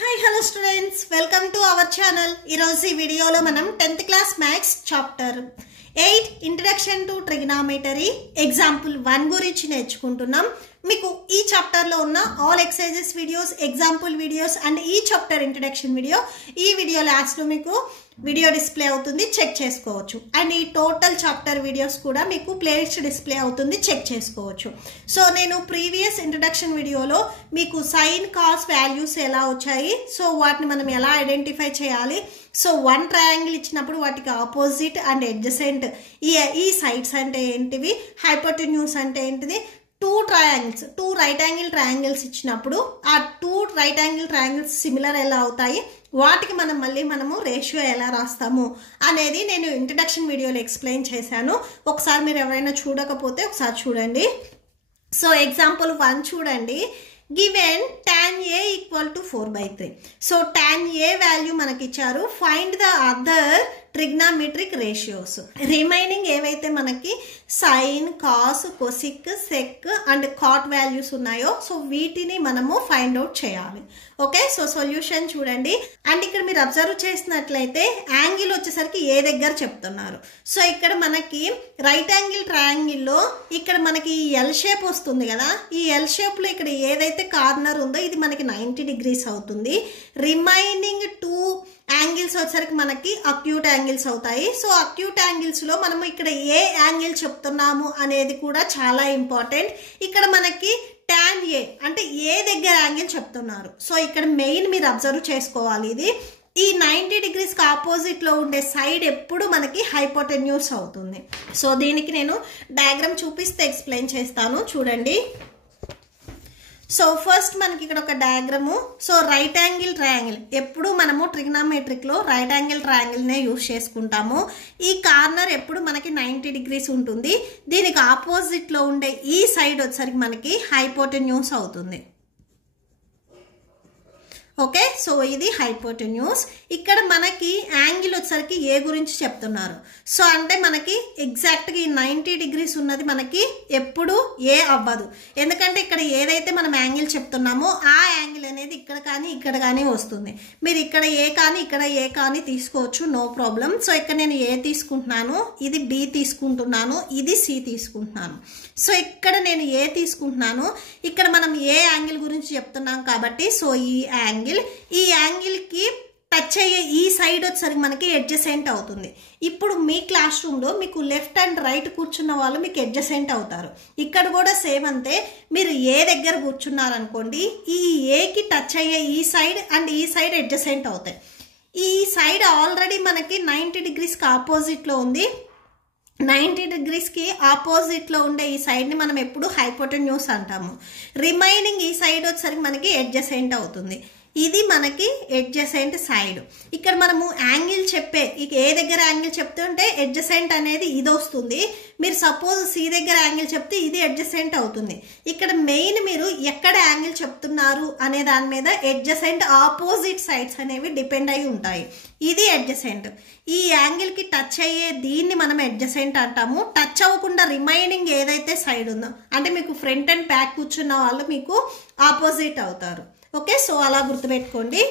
Hi, hello students. Welcome to our channel. Ee video manam 10th class maths chapter 8 introduction to trigonometry example 1 గురించి నేర్చుకుంటున్నాం. మీకు ఈ chapter లో ఉన్న all exercises videos, example videos and ఈ chapter introduction video ఈ video last లో మీకు వీడియో డిస్ప్లే అవుతుంది, చెక్ చేసుకోవచ్చు. అండ్ ఈ టోటల్ చాప్టర్ వీడియోస్ కూడా మీకు ప్లేలిస్ట్ డిస్ప్లే అవుతుంది, చెక్ చేసుకోవచ్చు. సో నేను ప్రీవియస్ ఇంట్రడక్షన్ వీడియోలో మీకు సైన్ కాస్ వాల్యూస్ ఎలా వచ్చాయి, సో వాటిని మనం ఎలా ఐడెంటిఫై చేయాలి, సో వన్ ట్రయాంగిల్ ఇచ్చినప్పుడు వాటికి ఆపోజిట్ అండ్ అడ్జసెంట్ ఈ సైడ్స్ అంటే ఏంటివి, హైపోటెన్యూస్ అంటే ఏంటిది, టూ రైట్ యాంగిల్ ట్రయాంగిల్స్ ఇచ్చినప్పుడు ఆ two right angle triangles similar ఎలా అవుతాయి, వాటికి మనము రేషియో ఎలా రాస్తాము అనేది నేను ఇంట్రడక్షన్ వీడియోలో ఎక్స్ప్లెయిన్ చేశాను. ఒకసారి మీరు ఎవరైనా చూడకపోతే ఒకసారి చూడండి. సో ఎగ్జాంపుల్ 1 చూడండి. Given tan A equal to 4/3. So tan A value మనకి ఇచ్చారు. Find the other trigonometric ratios. Remaining ఏవైతే మనకి sine, cos, cosec, sec and cot values ఉన్నాయో సో వీటిని మనము ఫైండ్ అవుట్ చేయాలి. ఓకే, సో సొల్యూషన్ చూడండి. అండ్ ఇక్కడ మీరు అబ్జర్వ్ చేసినట్లయితే యాంగిల్ వచ్చేసరికి ఏ దగ్గర చెప్తున్నారు. సో ఇక్కడ మనకి రైట్ యాంగిల్ ట్రయాంగిల్లో ఇక్కడ మనకి ఎల్ షేప్ వస్తుంది కదా, ఈ ఎల్ షేప్ లో ఇక్కడ ఏదైతే కార్నర్ ఉందో ఇది మనకి 90 degrees అవుతుంది. రిమైనింగ్ 2 యాంగిల్స్ వచ్చేసరికి మనకి అక్యూట్ యాంగిల్స్ అవుతాయి. సో అక్యూట్ యాంగిల్స్ లో మనము ఇక్కడ ఏ యాంగిల్ చెప్తున్నాము అనేది కూడా చాలా ఇంపార్టెంట్. ఇక్కడ మనకి tan A అంటే ఏ దగ్గర యాంగిల్ చెప్తున్నారు. సో ఇక్కడ మెయిన్ మీరు అబ్జర్వ్ చేసుకోవాలి, ఇది ఈ 90 degrees కి ఆపోజిట్ లో ఉండే సైడ్ ఎప్పుడు మనకి హైపోటెన్యూస్ అవుతుంది. సో దీనికి నేను డయాగ్రామ్ చూపిస్తే ఎక్స్ప్లెయిన్ చేస్తాను, చూడండి. సో ఫస్ట్ మనకి ఇక్కడ ఒక diagram. So right angle triangle ఎప్పుడు మనము ట్రిగ్నామెట్రిక్ లో రైట్ యాంగిల్ ట్రయాంగిల్ నే యూజ్ చేసుకుంటాము. ఈ కార్నర్ ఎప్పుడు మనకి 90 degrees ఉంటుంది. దీనికి ఆపోజిట్ లో ఉండే ఈ సైడ్ వచ్చేసరికి మనకి హైపోటెన్యూస్ అవుతుంది. ఓకే, సో ఇది హైపోటెన్యూస్. ఇక్కడ మనకి యాంగిల్ వచ్చేసరికి ఏ గురించి చెప్తున్నారు. సో అంటే మనకి ఎగ్జాక్ట్గా ఈ 90 degrees ఉన్నది మనకి ఎప్పుడు ఏ అవ్వదు, ఎందుకంటే ఇక్కడ ఏదైతే మనం యాంగిల్ చెప్తున్నామో ఆ యాంగిల్ అనేది ఇక్కడ కానీ వస్తుంది. మీరు ఇక్కడ ఏ కానీ తీసుకోవచ్చు, నో ప్రాబ్లం. సో ఇక్కడ నేను ఏ తీసుకుంటున్నాను, ఇది బి తీసుకుంటున్నాను, ఇది సి తీసుకుంటున్నాను. సో ఇక్కడ నేను ఏ తీసుకుంటున్నాను, ఇక్కడ మనం ఏ యాంగిల్ గురించి చెప్తున్నాం కాబట్టి సో ఈ యాంగిల్ కి టచ్ అయ్యే ఈ సైడ్ వచ్చేసరికి మనకి అడ్జసెంట్ అవుతుంది. ఇప్పుడు మీ క్లాస్ రూమ్ లో మీకు లెఫ్ట్ అండ్ రైట్ కూర్చున్న వాళ్ళు మీకు అడ్జసెంట్ అవుతారు. ఇక్కడ కూడా సేమ్ అంతే, మీరు ఏ దగ్గర కూర్చున్నారనుకోండి, ఈ ఏకి టచ్ అయ్యే ఈ సైడ్ అండ్ ఈ సైడ్ అడ్జసెంట్ అవుతాయి. ఈ సైడ్ ఆల్రెడీ మనకి 90 degrees కి ఆపోజిట్ లో ఉంది. 90 degrees కి ఆపోజిట్ లో ఉండే ఈ సైడ్ ని మనం ఎప్పుడు హైపోటెన్యూస్ అంటాము. రిమైనింగ్ ఈ సైడ్ వచ్చేసరికి మనకి అడ్జసెంట్ అవుతుంది. ఇది మనకి అడ్జసెంట్ సైడ్. ఇక్కడ మనము యాంగిల్ ఏ దగ్గర యాంగిల్ చెప్తుంటే అడ్జసెంట్ అనేది ఇది వస్తుంది. మీరు సపోజ్ సి దగ్గర యాంగిల్ చెప్తే ఇది అడ్జసెంట్ అవుతుంది. ఇక్కడ మెయిన్ మీరు ఎక్కడ యాంగిల్ చెప్తున్నారు అనే దాని మీద అడ్జసెంట్ ఆపోజిట్ సైడ్స్ అనేవి డిపెండ్ అయి ఉంటాయి. ఇది అడ్జసెంట్. ఈ యాంగిల్ కి టచ్ అయ్యే దీన్ని మనం అడ్జసెంట్ అంటాము. టచ్ అవ్వకుండా రిమైనింగ్ ఏదైతే సైడ్ ఉందో అంటే మీకు ఫ్రంట్ అండ్ బ్యాక్ కూర్చున్న వాళ్ళు మీకు ఆపోజిట్ అవుతారు. ఓకే, సో అలా గుర్తుపెట్టుకోండి.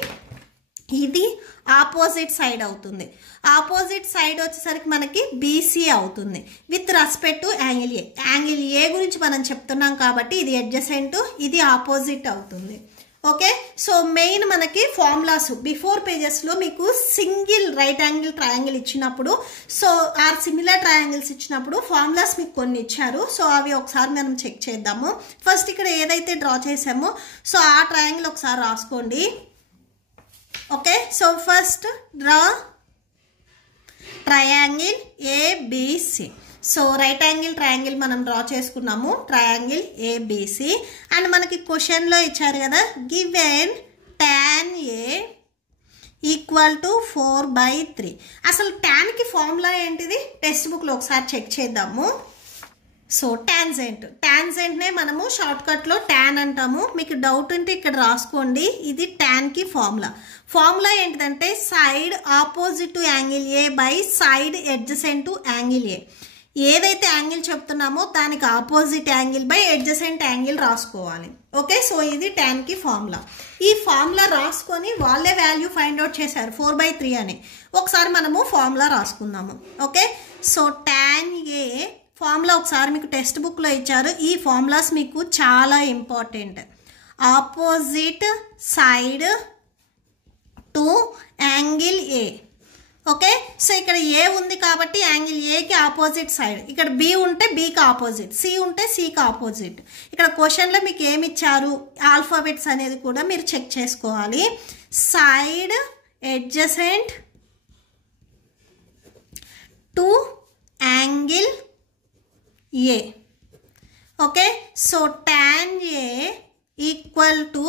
ఇది ఆపోజిట్ సైడ్ అవుతుంది. ఆపోజిట్ సైడ్ వచ్చేసరికి మనకి బీసీ అవుతుంది with respect to angle A. Angle A గురించి మనం చెప్తున్నాం కాబట్టి ఇది అడ్జసెంట్, ఇది ఆపోజిట్ అవుతుంది. ఓకే, సో మెయిన్ మనకి ఫార్ములాస్ బిఫోర్ పేజెస్ లో మీకు సింగిల్ రైట్ యాంగిల్ ట్రయాంగిల్ ఇచ్చినప్పుడు సో ఆర్ సిమిలర్ ట్రయాంగిల్స్ ఇచ్చినప్పుడు ఫార్ములాస్ మీకు కొన్ని ఇచ్చారు. సో అవి ఒకసారి మనం చెక్ చేద్దాము. ఫస్ట్ ఇక్కడ ఏదైతే డ్రా చేసామో సో ఆ ట్రయాంగిల్ ఒకసారి రాసుకోండి. Okay, so first draw triangle ABC. So right angle triangle మనం డ్రా చేసుకున్నాము, ట్రయాంగిల్ ఏబిసి. అండ్ మనకి క్వశ్చన్లో ఇచ్చారు కదా, given tan A equal to 4/3. అసలు ట్యాన్కి ఫార్ములా ఏంటిది టెక్స్ట్ బుక్లో ఒకసారి చెక్ చేద్దాము. సో టాంజెంట్నే మనము షార్ట్ కట్లో ట్యాన్ అంటాము. మీకు డౌట్ ఉంటే ఇక్కడ రాసుకోండి, ఇది ట్యాన్కి ఫార్ములా ఏంటిదంటే side opposite to angle A by side adjacent to angle ఏ. ఏదైతే యాంగిల్ చెప్తున్నామో దానికి opposite angle by adjacent angle రాసుకోవాలి. ఓకే, సో ఇది ట్యాన్కి ఫార్ములా. ఈ ఫార్ములా రాసుకొని వాళ్ళే వాల్యూ ఫైండ్ అవుట్ చేశారు 4/3 అని. ఒకసారి మనము ఫార్ములా రాసుకుందాము. Okay, so tan A formula ఒకసారి మీకు టెక్స్ట్ బుక్లో ఇచ్చారు. ఈ ఫార్ములాస్ మీకు చాలా important. Opposite side to angle A. Okay, so ఇక్కడ ఏ ఉంది కాబట్టి యాంగిల్ ఏకి ఆపోజిట్ సైడ్, ఇక్కడ బి ఉంటే బీకి ఆపోజిట్, సి ఉంటే సికి ఆపోజిట్. ఇక్కడ క్వశ్చన్లో మీకు ఏమి ఇచ్చారు ఆల్ఫాబెట్స్ అనేది కూడా మీరు చెక్ చేసుకోవాలి. Side adjacent to angle A. Okay, so tan A equal to,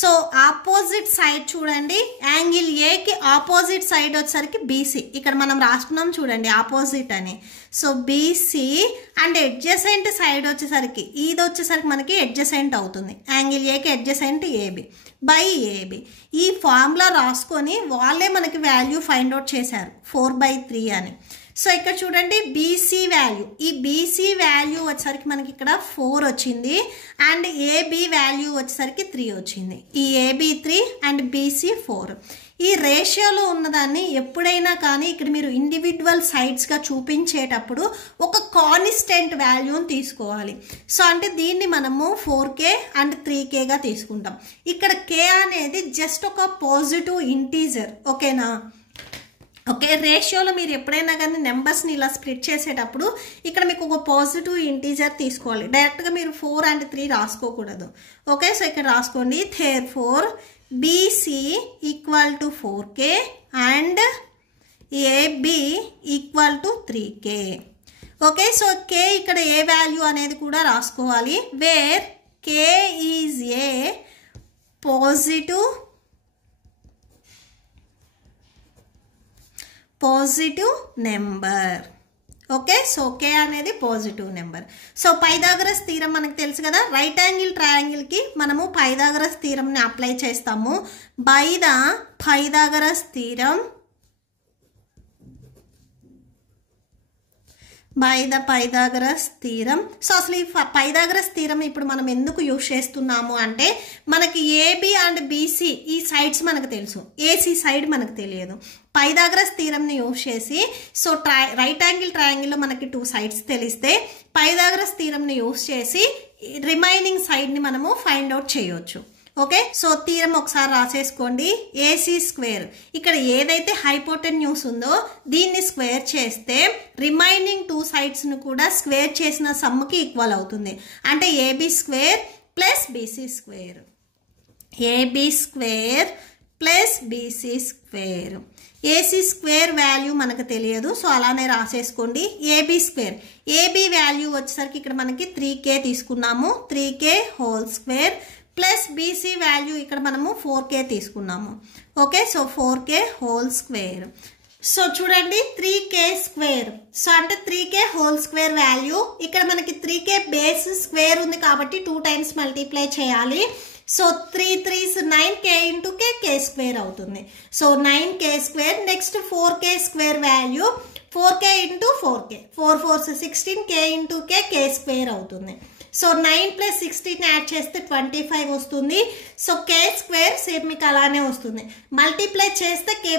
so opposite side చూడండి, యాంగిల్ ఏకి ఆపోజిట్ సైడ్ వచ్చేసరికి బీసీ. ఇక్కడ మనం రాసుకున్నాం చూడండి ఆపోజిట్ అని. So BC and adjacent side వచ్చేసరికి ఇది వచ్చేసరికి మనకి అడ్జసెంట్ అవుతుంది. యాంగిల్ ఏకి అడ్జసెంట్ ఏబి బై ఏబి. ఈ ఫార్ములా రాసుకొని వాళ్ళే మనకి వాల్యూ ఫైండ్ అవుట్ చేశారు 4/3 అని. సో ఇక్కడ చూడండి బీసీ వాల్యూ, ఈ బీసీ వాల్యూ వచ్చేసరికి మనకి ఇక్కడ 4 వచ్చింది అండ్ ఏబి వాల్యూ వచ్చేసరికి 3 వచ్చింది. ఈ ఏబి 3 అండ్ బీసీ 4. ఈ రేషియోలో ఉన్నదాన్ని ఎప్పుడైనా కానీ ఇక్కడ మీరు ఇండివిజువల్ సైడ్స్గా చూపించేటప్పుడు ఒక కాన్స్టెంట్ వాల్యూని తీసుకోవాలి. సో అంటే దీన్ని మనము 4K అండ్ 3Kగా తీసుకుంటాం. ఇక్కడ K అనేది జస్ట్ ఒక పాజిటివ్ ఇంటీజర్. ఓకేనా? ఓకే, రేషియోలో మీరు ఎప్పుడైనా కానీ నెంబర్స్ని ఇలా స్ప్లిట్ చేసేటప్పుడు ఇక్కడ మీకు ఒక పాజిటివ్ ఇంటీజర్ తీసుకోవాలి. డైరెక్ట్గా మీరు 4 and 3 రాసుకోకూడదు. ఓకే, సో ఇక్కడ రాసుకోండి. therefore BC equal to 4K and AB equal to 3K. Okay, so K ఇక్కడ ఏ వాల్యూ అనేది కూడా రాసుకోవాలి. Where K is a positive number. Okay, so K అనేది positive number. So Pythagoras theorem మనకు తెలుసు కదా, రైట్ యాంగిల్ ట్రయాంగిల్కి మనము పైథాగరస్ థీరంని అప్లై చేస్తాము. By the Pythagoras theorem, by the Pythagoras theorem. So అసలు ఈ పైథాగరస్ థీరం ఇప్పుడు మనం ఎందుకు యూజ్ చేస్తున్నాము అంటే మనకి ఏబి అండ్ బీసీ ఈ సైడ్స్ మనకు తెలుసు, ఏసీ సైడ్ మనకు తెలియదు. పైథాగరస్ థీరంని యూజ్ చేసి, సో రైట్ యాంగిల్ ట్రయాంగిల్లో మనకి 2 సైడ్స్ తెలిస్తే పైథాగరస్ థీరంని యూజ్ చేసి రిమైనింగ్ సైడ్ని మనము ఫైండ్ అవుట్ చేయొచ్చు. ఓకే, సో థీరం ఒకసారి రాసేసుకోండి. ఏసీ స్క్వేర్, ఇక్కడ ఏదైతే హైపోటెన్యూస్ ఉందో దీన్ని స్క్వేర్ చేస్తే రిమైనింగ్ 2 సైడ్స్ను కూడా స్క్వేర్ చేసిన సమ్కి ఈక్వల్ అవుతుంది. అంటే AB square plus BC square, AB square plus BC square. AC square value మనకు తెలియదు, సో అలానే రాసేసుకోండి. ఏబీ స్క్వేర్, ఏబీ వాల్యూ వచ్చేసరికి ఇక్కడ మనకి 3K తీసుకున్నాము, 3K whole square plus BC value ఇక్కడ మనము 4K తీసుకున్నాము. Okay, so 4K whole square. So చూడండి 3K స్క్వేర్, సో అంటే 3K హోల్ స్క్వేర్ వాల్యూ ఇక్కడ మనకి 3K బేస్ స్క్వేర్ ఉంది కాబట్టి 2 times మల్టిప్లై చేయాలి. So 3 3s 9K into K square అవుతుంది. So 9K square. Next 4K square value 4K into 4K, 4 4s 16K into K square అవుతుంది. So 9 + 16 add చేస్తే 25 వస్తుంది. So K square same మీకు అలానే వస్తుంది. మల్టిప్లై చేస్తే K⁴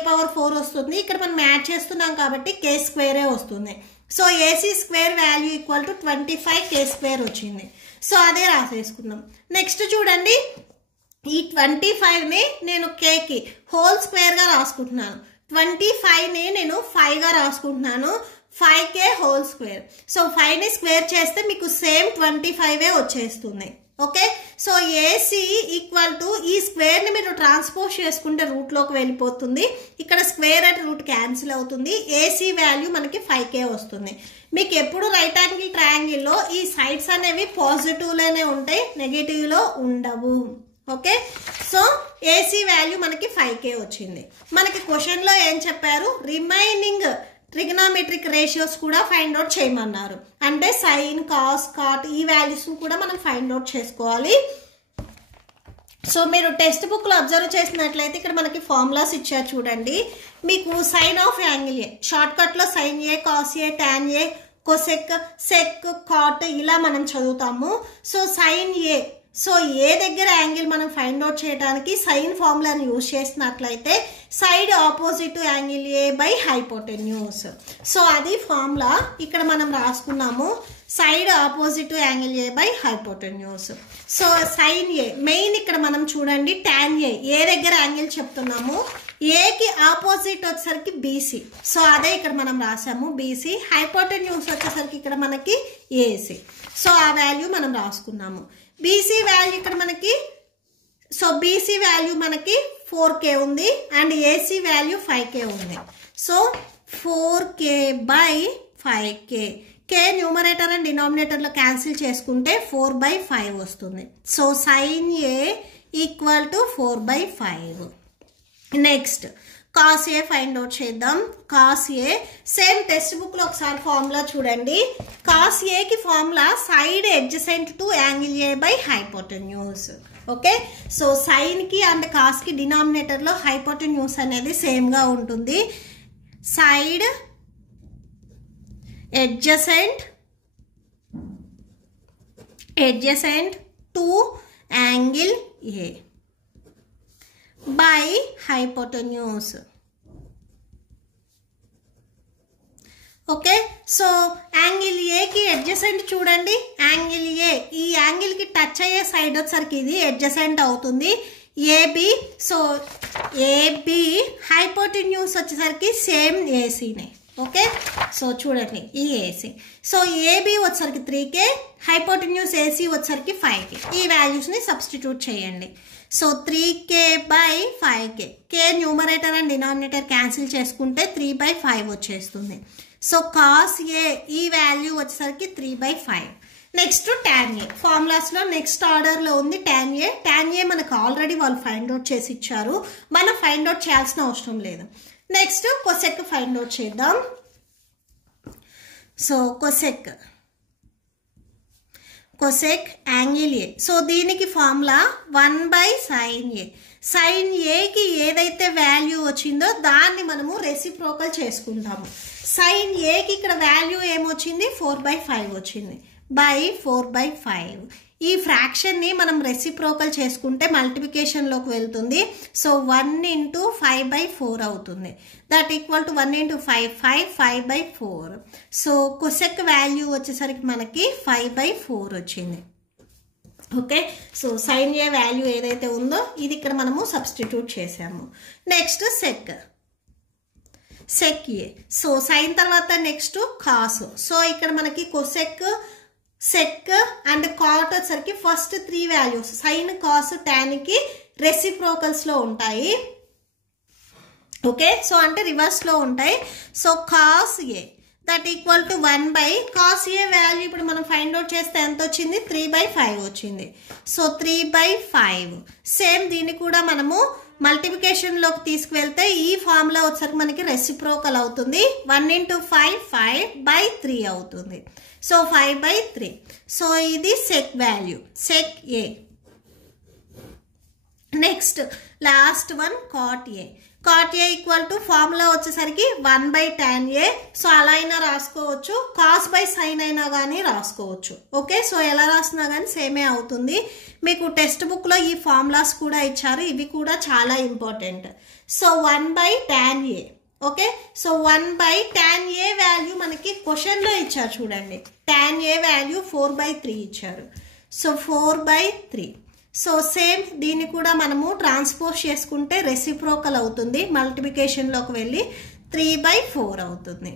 వస్తుంది. ఇక్కడ మనం యాడ్ చేస్తున్నాం కాబట్టి K స్క్వేరే వస్తుంది. So AC square value equal to 25K square వచ్చింది. సో అదే రాసేసుకుందాం. నెక్స్ట్ చూడండి, ఈ 25ని నేను Kకి హోల్ స్క్వేర్గా రాసుకుంటున్నాను, 25ని నేను 5గా రాసుకుంటున్నాను, 5K హోల్ స్క్వేర్. సో 5ని స్క్వేర్ చేస్తే మీకు సేమ్ 25 వచ్చేస్తుంది. Okay, so AC equal to ఈ స్క్వేర్ని మీరు ట్రాన్స్పోజ్ చేసుకుంటే రూట్లోకి వెళ్ళిపోతుంది. ఇక్కడ స్క్వేర్ అట్ రూట్ క్యాన్సిల్ అవుతుంది. ఏసీ వాల్యూ మనకి 5K వస్తుంది. మీకు ఎప్పుడు రైట్ యాంగిల్ ట్రయాంగిల్లో ఈ సైడ్స్ అనేవి పాజిటివ్లోనే ఉంటాయి, నెగిటివ్లో ఉండవు. ఓకే, సో ఏసీ వాల్యూ మనకి 5K వచ్చింది. మనకి క్వశ్చన్లో ఏం చెప్పారు, రిమైనింగ్ ట్రిగ్నామెట్రిక్ రేషియోస్ కూడా ఫైండ్ అవుట్ చేయమన్నారు. అంటే సైన్, కాస్, కాట్ ఈ వాల్యూస్ని కూడా మనం ఫైండ్ అవుట్ చేసుకోవాలి. సో మీరు టెక్స్ట్ బుక్లో అబ్జర్వ్ చేసినట్లయితే ఇక్కడ మనకి ఫార్ములాస్ ఇచ్చారు చూడండి. మీకు సైన్ ఆఫ్ యాంగిల్ ఏ, షార్ట్కట్లో sine A, cos A, tan A, cosec, sec, cot ఇలా మనం చదువుతాము. So sine A, so A దగ్గర యాంగిల్ మనం ఫైండ్ అవుట్ చేయడానికి సైన్ ఫార్ములాని యూజ్ చేసినట్లయితే side opposite angle A by hypotenuse. So అది ఫార్ములా ఇక్కడ మనం రాసుకున్నాము, side opposite angle A by hypotenuse. So sine A main ఇక్కడ మనం చూడండి టాన్ ఏ దగ్గర యాంగిల్ చెప్తున్నాము, ఏకి ఆపోజిట్ వచ్చేసరికి బీసీ. సో అదే ఇక్కడ మనం రాసాము బీసీ. హైపోటెన్యూస్ వచ్చేసరికి ఇక్కడ మనకి ఏసీ. సో ఆ వాల్యూ మనం రాసుకున్నాము. బీసీ వాల్యూ ఇక్కడ మనకి, సో బీసీ వాల్యూ మనకి 4K ఉంది అండ్ ఏసీ వాల్యూ 5K ఉంది. So 4K by 5K, K numerator and డినామినేటర్లో క్యాన్సిల్ చేసుకుంటే 4/5 వస్తుంది. So sine A equal to 4/5. Next cos A find out చేద్దాం. కాస్ ఏ సేమ్ టెక్స్ట్ బుక్లో ఒకసారి ఫార్ములా చూడండి. కాస్ ఏకి formula side adjacent to angle A by hypotenuse. Okay, so సైన్కి and కాస్కి డినామినేటర్లో హైపోటెన్యూస్ అనేది సేమ్గా ఉంటుంది. Side adjacent to angle A by hypotenuse. Okay, so angle ఏకి అడ్జసెంట్ చూడండి, యాంగిల్ ఏ ఈ యాంగిల్కి టచ్ అయ్యే సైడ్ వచ్చేసరికి ఇది అడ్జసెంట్ అవుతుంది ఏబి. సో ఏబి హైపోటెన్యూస్ వచ్చేసరికి సేమ్ ఏసీనే. ఓకే, సో చూడండి ఈ ఏసీ. సో ఏబి వచ్చేసరికి 3K, హైపోటెన్యూస్ ఏసీ వచ్చేసరికి 5K. ఈ వాల్యూస్ని సబ్స్టిట్యూట్ చేయండి. So 3K by 5K, K numerator and denominator cancel చేసుకుంటే 3/5 వచ్చేస్తుంది. సో కాస్ ఏ ఈ వాల్యూ వచ్చేసరికి 3/5. నెక్స్ట్ టాన్ ఏ ఫార్ములాస్లో నెక్స్ట్ ఆర్డర్లో ఉంది టాన్ ఏ. టాన్ ఏ మనకు ఆల్రెడీ వాళ్ళు ఫైండ్ అవుట్ చేసి ఇచ్చారు, మనం ఫైండ్ అవుట్ చేయాల్సిన అవసరం లేదు. నెక్స్ట్ కొసెక్ ఫైండ్ అవుట్ చేద్దాం. So cosec angle A. So దీనికి ఫార్ములా 1/sin A. సైన్ ఏకి ఏదైతే వాల్యూ వచ్చిందో దాన్ని మనము రెసిప్రోకల్ చేసుకుంటాము. సైన్ ఏకి ఇక్కడ వాల్యూ ఏమొచ్చింది 4/5 వచ్చింది బై 4/5. ఈ ఫ్రాక్షన్ని మనం రెసిప్రోకల్ చేసుకుంటే మల్టిప్లికేషన్లోకి వెళ్తుంది. సో 1 × 5/4 అవుతుంది. That equal to 1 × 5 5/4. So cosec value వచ్చేసరికి మనకి 5/4 వచ్చింది. Okay, so sine A value ఏదైతే ఉందో ఇది ఇక్కడ మనము సబ్స్టిట్యూట్ చేసాము. Next sec A. So sine తర్వాత నెక్స్ట్ కాస్. సో ఇక్కడ మనకి కొసెక్, సెక్ అండ్ కాట్ వచ్చేసరికి ఫస్ట్ 3 వాల్యూస్ సైన్, కాస్, టాన్కి రెసిప్రోకల్స్లో ఉంటాయి. ఓకే, సో అంటే రివర్స్లో ఉంటాయి. So cos A that equal to 1 cos A value ఇప్పుడు మనం ఫైండ్ అవుట్ చేస్తే ఎంత వచ్చింది 3/5 వచ్చింది. సో 3/5 సేమ్ దీన్ని కూడా మనము మల్టిప్లికేషన్లోకి తీసుకువెళ్తే ఈ ఫార్ములా వచ్చేసరికి మనకి రెసిప్రోకల్ అవుతుంది. 1 × 5 5/3 అవుతుంది. సో 5/3. సో ఇది sec value, sec A. Next last one cot A. Cot A equal to formula వచ్చేసరికి 1/tan A. సో అలా అయినా రాసుకోవచ్చు, కాస్ బై సైన్ అయినా కానీ రాసుకోవచ్చు. ఓకే, సో ఎలా రాసినా కానీ సేమే అవుతుంది. మీకు టెక్స్ట్ బుక్లో ఈ ఫార్ములాస్ కూడా ఇచ్చారు, ఇవి కూడా చాలా important. So 1/tan A. Okay, so 1/tan A value మనకి క్వశ్చన్లో ఇచ్చారు చూడండి. tan A వాల్యూ 4/3 ఇచ్చారు. సో 4/3. సో సేమ్ దీన్ని కూడా మనము ట్రాన్స్పోజ్ చేసుకుంటే రెసిప్రోకల్ అవుతుంది, మల్టిప్లికేషన్లోకి వెళ్ళి 3/4 అవుతుంది.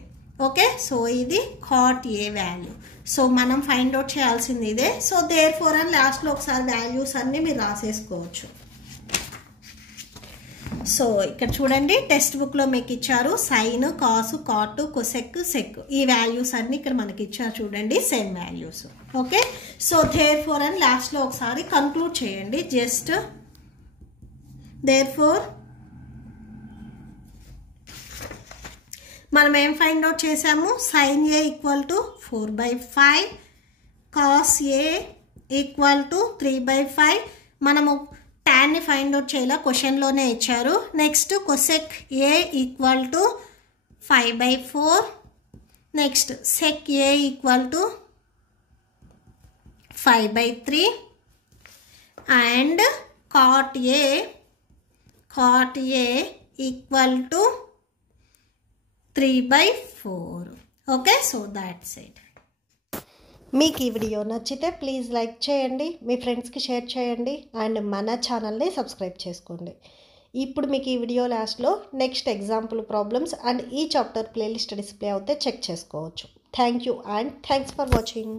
ఓకే, సో ఇది కాట్ ఏ వాల్యూ. సో మనం ఫైండ్ అవుట్ చేయాల్సింది ఇదే. సో దేర్ ఫోర్ అని లాస్ట్లో ఒకసారి వాల్యూస్ అన్నీ మీరు రాసేసుకోవచ్చు. సో ఇక్కడ చూడండి టెక్స్ట్ బుక్లో మీకు ఇచ్చారు sine, cos, cot, cosec, sec ఈ వాల్యూస్ అన్ని ఇక్కడ మనకి ఇచ్చారు చూడండి, same values. Okay, so therefore అని లాస్ట్లో ఒకసారి కన్క్లూడ్ చేయండి. జస్ట్ దేర్ ఫోర్ మనం ఏం ఫైండ్ అవుట్ చేసాము, sine A equal to 4/5, cos A equal to 3/5. మనము టాన్ని ఫైండ్ అవుట్ చేయాల, క్వశ్చన్లోనే ఇచ్చారు. Next cosec A equal to 5/4. Next sec A equal to 5/3. and cot A equal to 3/4. Okay, so that's it. మీకు ఈ video నచ్చితే please like చేయండి, మీ ఫ్రెండ్స్కి షేర్ చేయండి అండ్ మన ఛానల్ని సబ్స్క్రైబ్ చేసుకోండి. ఇప్పుడు మీకు ఈ వీడియో లాస్ట్లో నెక్స్ట్ ఎగ్జాంపుల్ ప్రాబ్లమ్స్ అండ్ ఈ చాప్టర్ ప్లేలిస్ట్ డిస్ప్లే అవుతే చెక్ చేసుకోవచ్చు. Thank you and thanks for watching.